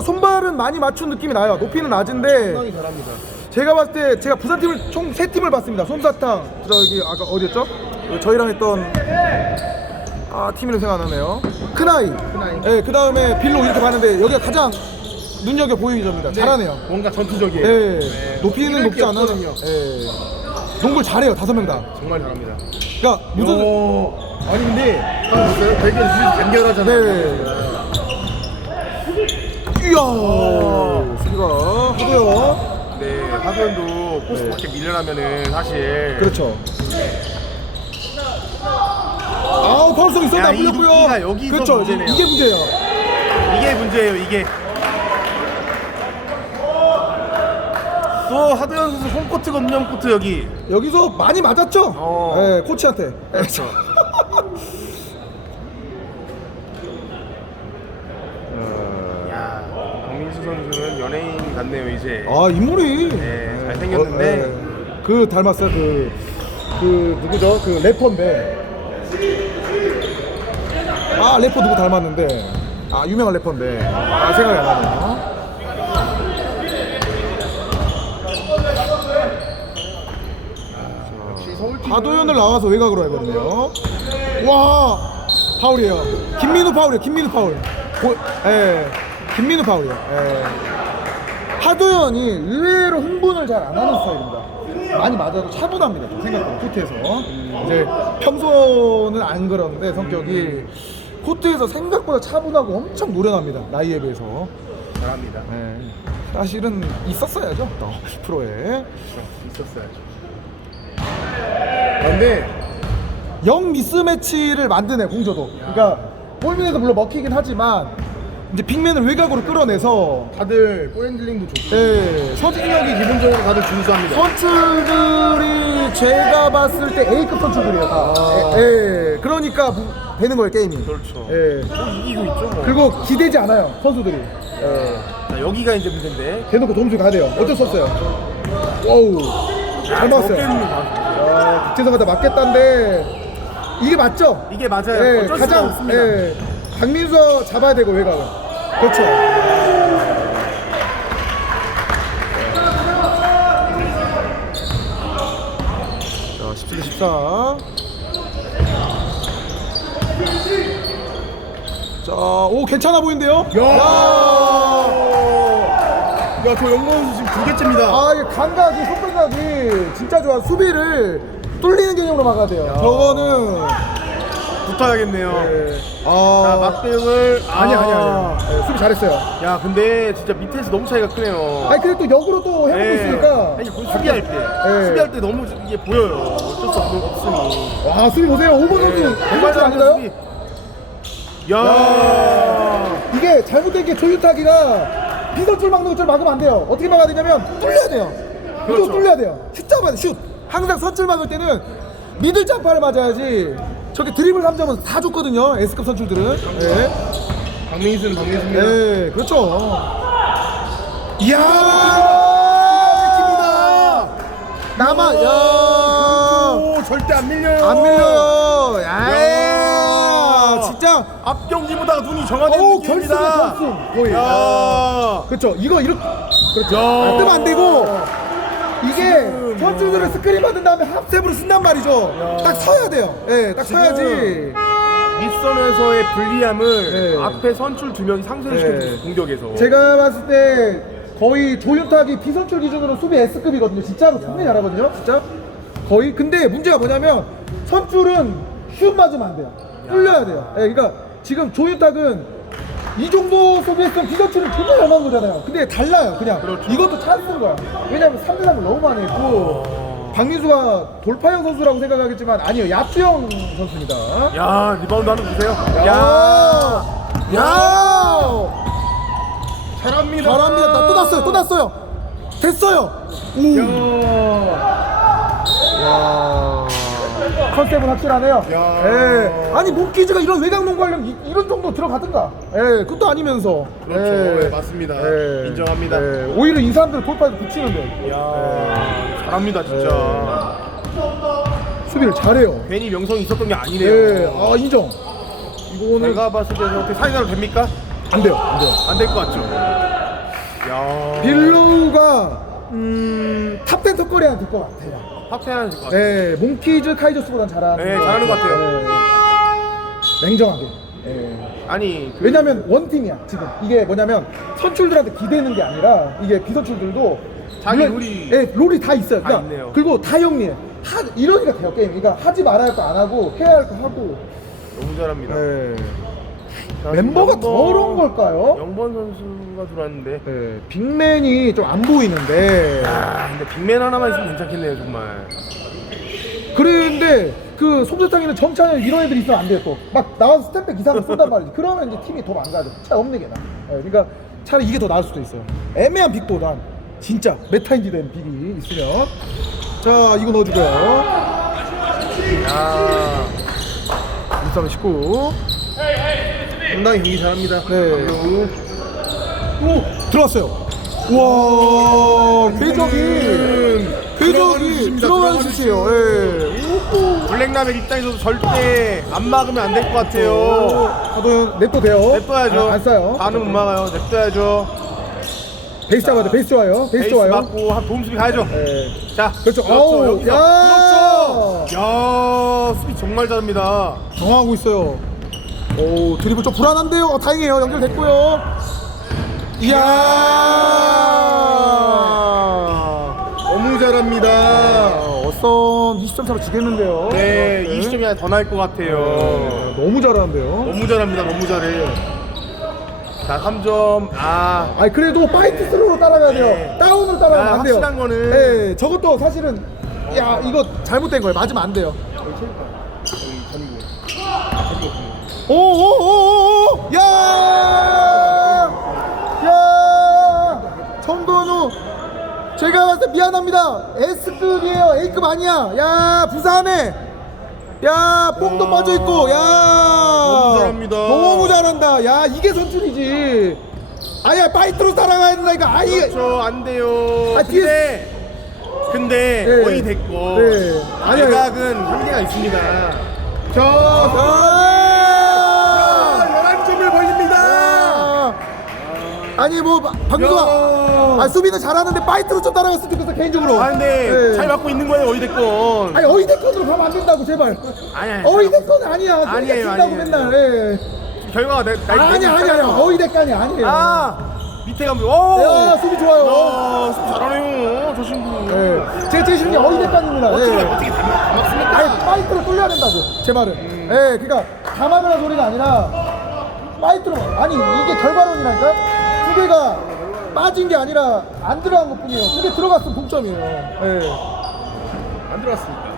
선수가 손발은 많이 맞춘 느낌이 나요. 높이는 낮은데 상당히 잘합니다. 제가 봤을 때 제가 부산 팀을 총 세 팀을 봤습니다. 솜사탕 저기 아까 어디였죠? 그 저희랑 했던 아 팀 이름 생각 안 나네요. 크나이. 크나이. 네, 그 다음에 빌로 이렇게 봤는데 여기가 가장 눈여겨 보이는 점입니다. 잘하네요. 뭔가 전투적이에요. 예, 네. 높이는 높지 게 않아요. 예. 농구를 잘해요. 다섯 명 다. 정말 잘합니다. 그러니까 무슨 요... 아니 근데 보세요. 되게 간결하잖아요. 네. 이야 수비가 하고요. 네, 하변도 포스트 네. 밖에 밀려나면은 사실 그렇죠. 아우 파울성 있었나 야, 이 물렸고요. 높이가 여기서 그렇죠. 문제네요. 이게 문제예요. 이게 문제예요. 이게 또 하도현 선수 홈코트 검정 코트 여기 여기서 많이 맞았죠? 어. 네, 코치한테. 그렇죠. 야, 강민수 선수는 연예인 같네요 이제. 아 인물이. 네, 잘생겼는데. 어, 네. 그 닮았어요 그, 그 누구죠? 그 래퍼인데. 아 래퍼 누구 닮았는데. 아 유명한 래퍼인데. 아 생각이 안 나네요 역시 서울 팀 하도현을 나와서 외곽으로 해버리네요. 와 파울이에요. 김민우 파울이에요 김민우 파울. 고, 예 김민우 평이에요 예. 하도현이 의외로 흥분을 잘 안 하는 스타일입니다 많이 맞아도 차분합니다 좀 생각보다 코트에서 이제 평소는 안 그러는데 성격이 코트에서 생각보다 차분하고 엄청 노련합니다 나이에 비해서 잘합니다. 예. 사실은 있었어야죠 또 10%에 있었어야죠. 그런데 영 미스매치를 만드네 공조도 그러니까 볼민에서 물론 먹히긴 하지만 이제 빅맨을 외곽으로 끌어내서 다들 볼 핸들링도 좋고 예, 서진력이 기본적으로 다들 준수합니다. 선출들이 제가 봤을 때 A급 선출들이에요 다 아. 예, 예. 그러니까 부- 되는 거예요 게임이 그렇죠. 예. 뭐 이기고 있죠. 뭐. 그리고 기대지 않아요 선수들이 예. 자, 여기가 이제 문제인데. 대놓고 도움줄 가야 돼요 어쩔 수 없어요 와우 잘 맞았어요 어깨입니다. 아, 국제선가 다 맞겠다는데 이게 맞죠? 이게 맞아요. 예, 어쩔 수가 가장 없습니다. 예, 강민수 잡아야 되고 외곽을 그렇죠. 자, 17대 14. 자, 오 괜찮아 보이는데요? 야, 야, 저 영광 선수 지금 두 개째입니다. 아, 이 감각이, 손감각이 진짜 좋아. 수비를 뚫리는 개념으로 막아야 돼요. 저거는 붙어야겠네요. 예, 자, 아, 막대응을 아니 아니 아니. 예, 수비 잘했어요. 야, 근데 진짜 밑에서 너무 차이가 크네요. 아니 근데 또 역으로 또 해보고 예. 있으니까. 아니, 그 수비할 때, 예. 수비할 때 너무 이게 보여요. 어쩔 수 없, 없으니. 와 수비 보세요. 5번 선수 예, 5번 선 아닌가요? 수비. 야, 이게 잘못된 게 조윤탁이가 비선출 막는 것처럼 막으면 안 돼요. 어떻게 막아야 되냐면 뚫려야 돼요. 그렇죠. 뚫려야 돼요. 슛 잡아야 돼. 슛. 항상 선출 막을 때는 미들 점파를 맞아야지. 저기 드리블 3점은 다 줬거든요. S급 선출들은. 예. 박민수는 박민수입니다. 예, 그렇죠. 이야! 킵니다. 나만, 야! 오, 절대 안 밀려요. 안 밀려요. 야! 야. 진짜. 앞 경기보다 눈이 정확한 어우, 느낌입니다. 결승이야, 결승. 거의. 야. 그렇죠. 이거 이렇게. 그렇죠. 안 뜨면 안 되고. 이게 지금 선수들은 스크린 받은 다음에 합셉으로 쓴단 말이죠. 야. 딱 서야 돼요. 예, 딱 지금 서야지. 밑선에서의 불리함을 네. 앞에 선출 두 명이 상쇄를 시켜줬어요 네. 공격에서 제가 봤을 때 거의 조윤탁이 비선출 기준으로 수비 S급이거든요. 진짜로 분명히 잘하거든요. 진짜. 거의. 근데 문제가 뭐냐면 선출은 슛 맞으면 안 돼요. 뚫려야 돼요. 예, 그러니까 지금 조윤탁은 이 정도 수비했으면 비선출은 정말 잘 맞는 거잖아요. 근데 달라요. 그냥. 그렇죠. 이것도 찬스인 거야. 왜냐면 3대 3을 너무 많이 했고 박민수가 돌파형 선수라고 생각하겠지만 아니요. 야투형 선수입니다. 야 리바운드 하는 거 보세요 야! 야! 잘합니다 잘합니다. 나또 났어요. 또 났어요. 됐어요. 오. 와. 컨셉은 확실하네요. 야. 예. 아니 몽키즈가 이런 외곽 농구하려면 이, 이런 정도 들어가든가. 예. 그것도 아니면서. 그렇죠. 예, 맞습니다. 인정합니다. 예. 오히려 이 사람들 골파에서 붙이는데 야 잘합니다 진짜 수비를 잘해요. 괜히 명성이 있었던 게 아니네요 예. 아 인정. 이거는 내가 봤을 때는 어떻게 사인하로 됩니까? 안 돼요. 안 돼요. 안 될 것 같죠 야. 빌로우가 음, 탑10 턱걸이 하나 될 것 같아요. 합체하는 것 같아요. 네, 몽키즈 카이저스보단 잘하는. 네, 잘하는 것 같아요. 네. 냉정하게. 네. 아니 그- 왜냐면 원팀이야 지금 이게 뭐냐면 선출들한테 기대는 게 아니라 이게 비선출들도 자기 물론- 롤이- 예, 롤이 다 있어요. 다 그러니까 있네요. 그리고 다 영리해. 하, 이러니까 돼요 게임. 그러니까 하지 말아야 할 거 안 하고 해야 할 거 하고. 너무 잘합니다. 네. 자, 멤버가 영번- 더러운 걸까요? 영번 선수 가 들어왔는데. 네, 빅맨이 좀 안 보이는데. 아 근데 빅맨 하나만 있으면 괜찮겠네요 정말. 그런데 그 솜사탕에는 정찬현 이런 애들이 있으면 안 돼요 또. 막 나와서 스텝백 이상을 쏜단 말이지. 그러면 이제 팀이 더 망가져. 차 없는 게 나. 예, 그러니까 차라리 이게 더 나을 수도 있어요. 애매한 빅보단 진짜 메타인지 된 빅이 있으면. 자, 이거 넣어주고요. 야 13, 19. 상당히 경기 잘합니다. 네. 오, 들어왔어요. 와, 궤적이. 궤적이 들어가는 슛이에요. 예. 블랙라벨 입장에서도 절대 안 막으면 안 될 것 같아요. 하도현 냅도 돼요. 냅둬야죠. 아, 안 싸요. 반은 못 막아요. 냅둬야죠. 베이스 잡아야 돼. 베이스 좋아요. 베이스, 베이스 좋아요. 맞고 한 도움 수비 가야죠. 예. 자, 그렇죠. 그렇죠. 아우, 여기서. 야. 그렇죠. 야, 수비 정말 잘합니다. 정하고 있어요. 오 드리블 좀 불안한데요. 어, 다행이에요. 연결됐고요. 이야. 너무 잘합니다. 어, 어썸 20점 차로 지겠는데요. 네, 20점이 하나 더 나을 것 같아요. 어, 너무 잘하는데요. 너무 잘합니다. 너무 잘해. 자, 3점. 아, 아니 그래도 파이트 스루로 따라가야 돼요. 네. 다운으로 따라가면 야, 안 돼요. 확실한 거는- 네, 저것도 사실은 야 이거 잘못된 거예요. 맞으면 안 돼요. 여기 체육관. 여기 전구. 오오오오오 야! 야! 제가 때 미안합니다 S급이에요 A급 아니야 야 부산에 야 뽕도 야. 빠져 있고 야 너무 잘합니다. 너무 잘한다 야 이게 선출이지 아야 파이트로 따라가야 된다니까 아 이게 그렇죠. 안 돼요. 아, 뒤에- 근데 근데 네. 거의 됐고. 네. 아니야. 대각은 한계가 있습니다. 저 아! 11점을 벌립니다. 아, 아니 뭐 방금 야. 아 수비는 잘하는데 파이트로 좀 따라갔으면 좋겠어 개인적으로. 아 근데 네. 잘 맞고 있는 거예요 어디됐건 아니 어이대건으로 가면 안 된다고 제발. 아니, 아니, 어이대건 아니야. 아니에요, 아니에요. 맨날. 예. 결과가 내, 나, 아니 아니 아니 어이대건이 아니에요. 아 밑에 가면 오! 야 수비 좋아요. 야, 수비 잘하네요 저 친구. 예. 싫은 게 어이대건입니다. 어떻게 예. 어떻게 다, 다 막습니까? 아니 파이트로 뚫려야 된다고 제 말은. 예 그러니까 가만하라 소리가 아니라 파이트로 아니 이게 결과론이라니까 두 개가 빠진 게 아니라 안 들어간 것 뿐이에요 두개 들어갔으면 동점이에요 예. 안 들어왔습니까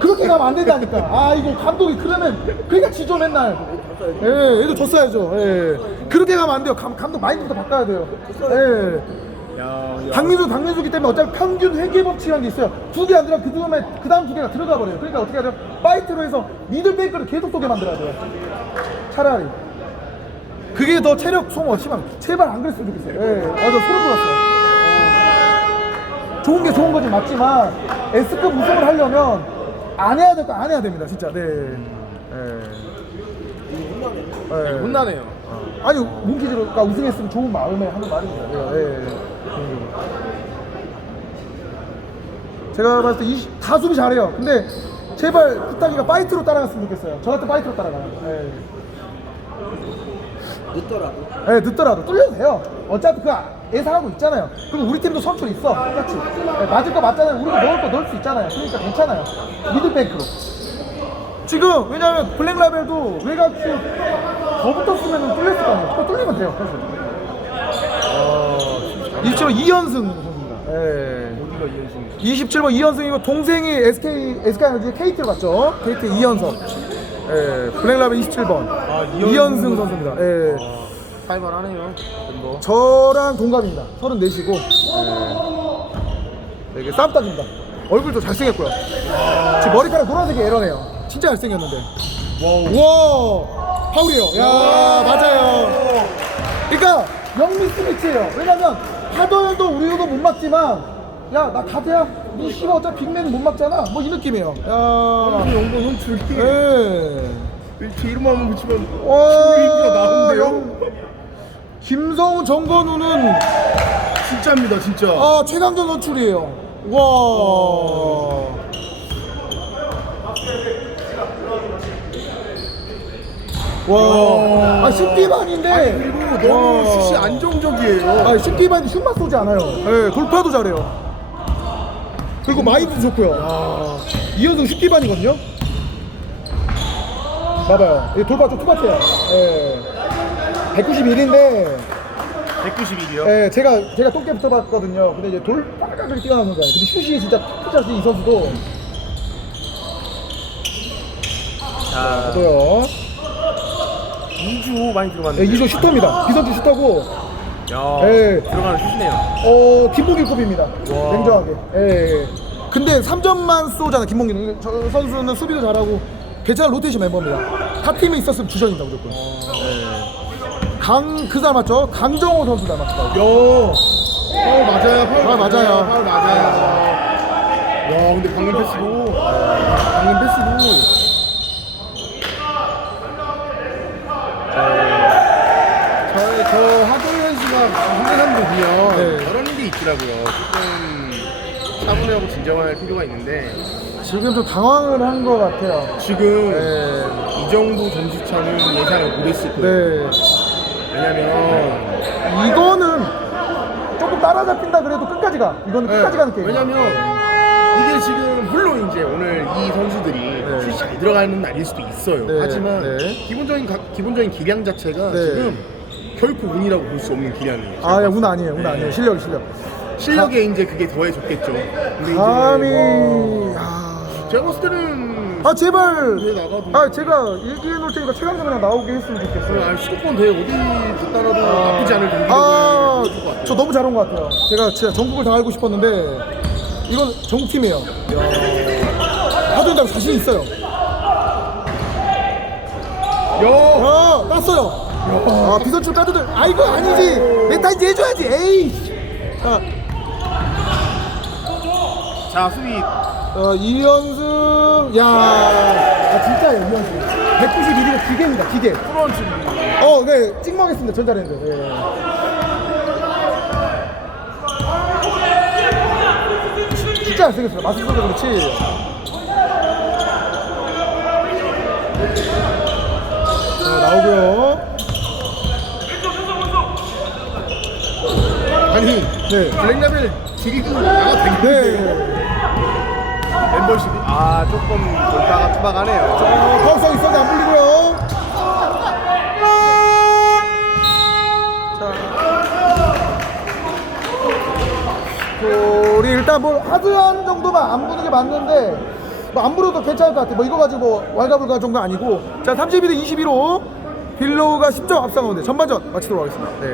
그렇게 가면 안 된다니까. 아 이거 감독이 그러면 그러니까 지죠 맨날. 예, 얘도 졌어야죠. 예, 그렇게 가면 안 돼요. 감, 감독 마인드부터 바꿔야 돼요. 예, 야, 야. 박민수 박민수기 때문에 어차피 평균 회계 법칙이라는 게 있어요. 두 개 안 들어 그 다음에 그 다음 두 개가 들어가 버려요. 그러니까 어떻게 해야 돼요? 파이트로 해서 미들뱅크를 계속 쏘게 만들어야 돼요. 차라리. 그게 더 체력 소모 심한. 제발 안 그랬으면 좋겠어요. 예, 아, 저 소름 돋았어요. 좋은 게 좋은 거지 맞지만 S급 우승을 하려면 안 해야 될 거 안 해야 됩니다 진짜 네. 예. 예. 혼나네요 아니 몽키즈가 우승했으면 좋은 마음에 하는 말입니다. 예, 예. 음. 제가 봤을 때 이, 다 수비 잘해요. 근데 제발 쿠타기가 파이트로 따라갔으면 좋겠어요. 저 같은 파이트로 따라가요. 예. 늦더라도 예, 늦더라도 뚫려도 돼요. 어차피 그 예상하고 있잖아요. 그리고 우리 팀도 선출 있어. 똑같이. 예, 맞을 거 맞잖아요. 우리도 넣을 거 넣을 수 있잖아요. 그러니까 괜찮아요. 미들뱅크로. 지금 왜냐면 블랙라벨도 외곽슛 더 붙었으면 뚫렸을 거 아니에요. 또 뚫리면 돼요. 사실. 이치로 이현승 선수입니다. 예. 어디가 이현승 27번 이현승이고 동생이 SK SK 아니지 KT로 갔죠. KT 이현석. 예. 블랙라벨 27번. 아, 이현승 이현승 선수입니다. 예. 살만하네요 뭐 저랑 동갑입니다. 34시고. 네, 이게 쌈 따집니다. 얼굴도 잘생겼고요. 지금 머리카락 노란색이 에러네요. 진짜 잘생겼는데. 와우 와 파울이에요. 야 맞아요. 그러니까 영미 스미치예요. 왜냐면 하더라도 우리도 못 막지만 야 나 가드야. 이 씨가 어차피 빅맨 못 막잖아. 뭐 이 느낌이에요. 야. 영번 형출 예. 이렇게 이름만 붙이면 와. 출기가 나온대요 영- 김성우 정건우는 진짜입니다, 진짜. 아 최강전 선출이에요. 와. 와. 아 10기반인데. 그리고 너무 슛이 안정적이에요. 아 10기반이 슛만 쏘지 않아요. 예, 돌파도 잘해요. 그리고 마인드 좋고요. 아, 이현승 10기 반이거든요. 봐봐요. 이 돌파 좀 똑같아요. 예. 191인데 191이요. 예, 제가 제가 똥개 붙어봤거든요. 근데 이제 돌파가 그렇게 뛰어나는 거예요. 근데 슛이 진짜 톱자지 이 선수도. 자, 저도요. 2주 많이 예, 들어갔는데. 이조 슈터입니다. 비선주 슈터고, 야, 예. 들어가는 슛이네요. 어 김봉길급입니다. 냉정하게. 예. 근데 3점만 쏘잖아 김봉길. 저 선수는 수비도 잘하고 괜찮은 로테이션 멤버입니다. 타 팀에 있었으면 주전입니다 무조건. 네. 강그 사람 맞죠? 강정호 선수 닮았다. 요. 파울 맞아요. 파울 아, 맞아요. 파울 맞아요. 야, 근데 방금 패스도 방금 패스도 저희 저 하동현 씨가 훈련한 거 보면 네. 저런 게 있더라고요. 조금 차분하고 진정할 필요가 있는데 지금 좀 당황을 한 것 같아요. 지금 네. 이 정도 점수 차는 예상을 못했을 거예요. 네. 왜냐면 이거는 조금 따라잡힌다 그래도 끝까지 가. 이거는 네, 끝까지 가는 게임. 왜냐면 이게 지금 물론 이제 오늘 이 선수들이 네. 슛이 잘 들어가는 날일 수도 있어요. 네, 하지만 네. 기본적인 가- 기본적인 기량 자체가 네. 지금 결코 운이라고 볼 수 없는 기량이에요. 아, 야, 운 아니에요. 운 아니에요. 실력, 실력. 실력에 이제 그게 더해졌겠죠. 근데 감히. 이제 아, 제가 봤을 때는 아 제발. 왜 나가도 아, 제가 일기해 놓을 테니까 최강전이랑 나오게 했으면 좋겠어요. 아, 수도권 대회 어디 갔다라도 나쁘지 않을 경기력을 아, 보여줄 것 같아요. 저 너무 잘한 것 같아요. 제가 진짜 전국을 다 알고 싶었는데 이건 전국팀이에요. 하도인다고 자신 있어요. 야, 아, 땄어요. 아, 비선출 까드들. 아, 이거 아니지. 메타인지 해줘야지. 에이. 자, 자 수비 어, 이현승. 야, 아, 진짜예요, 이현승. 191이가 기계입니다, 기계. 프런트 어, 네, 찍먹겠습니다, 전자랜드. 네. 진짜 잘생겼어요. 마스터도 그렇지. 자, 나오고요. 아니 네. 블랙라벨 딜이 나가 되겠는데요. 네. 멤버십이 아 조금 돌파가 투박하네요. 어, 파울성 있었는데 안 불리고요. 자. 우리 일단 뭐 하드한 정도만 안 부는 게 맞는데 뭐안 불어도 괜찮을 것 같아. 뭐 이거 가지고 뭐 왈가불가 정도 아니고 자 32대 22로 빌로우가 10점 앞서가는데 전반전 마치도록 하겠습니다. 네.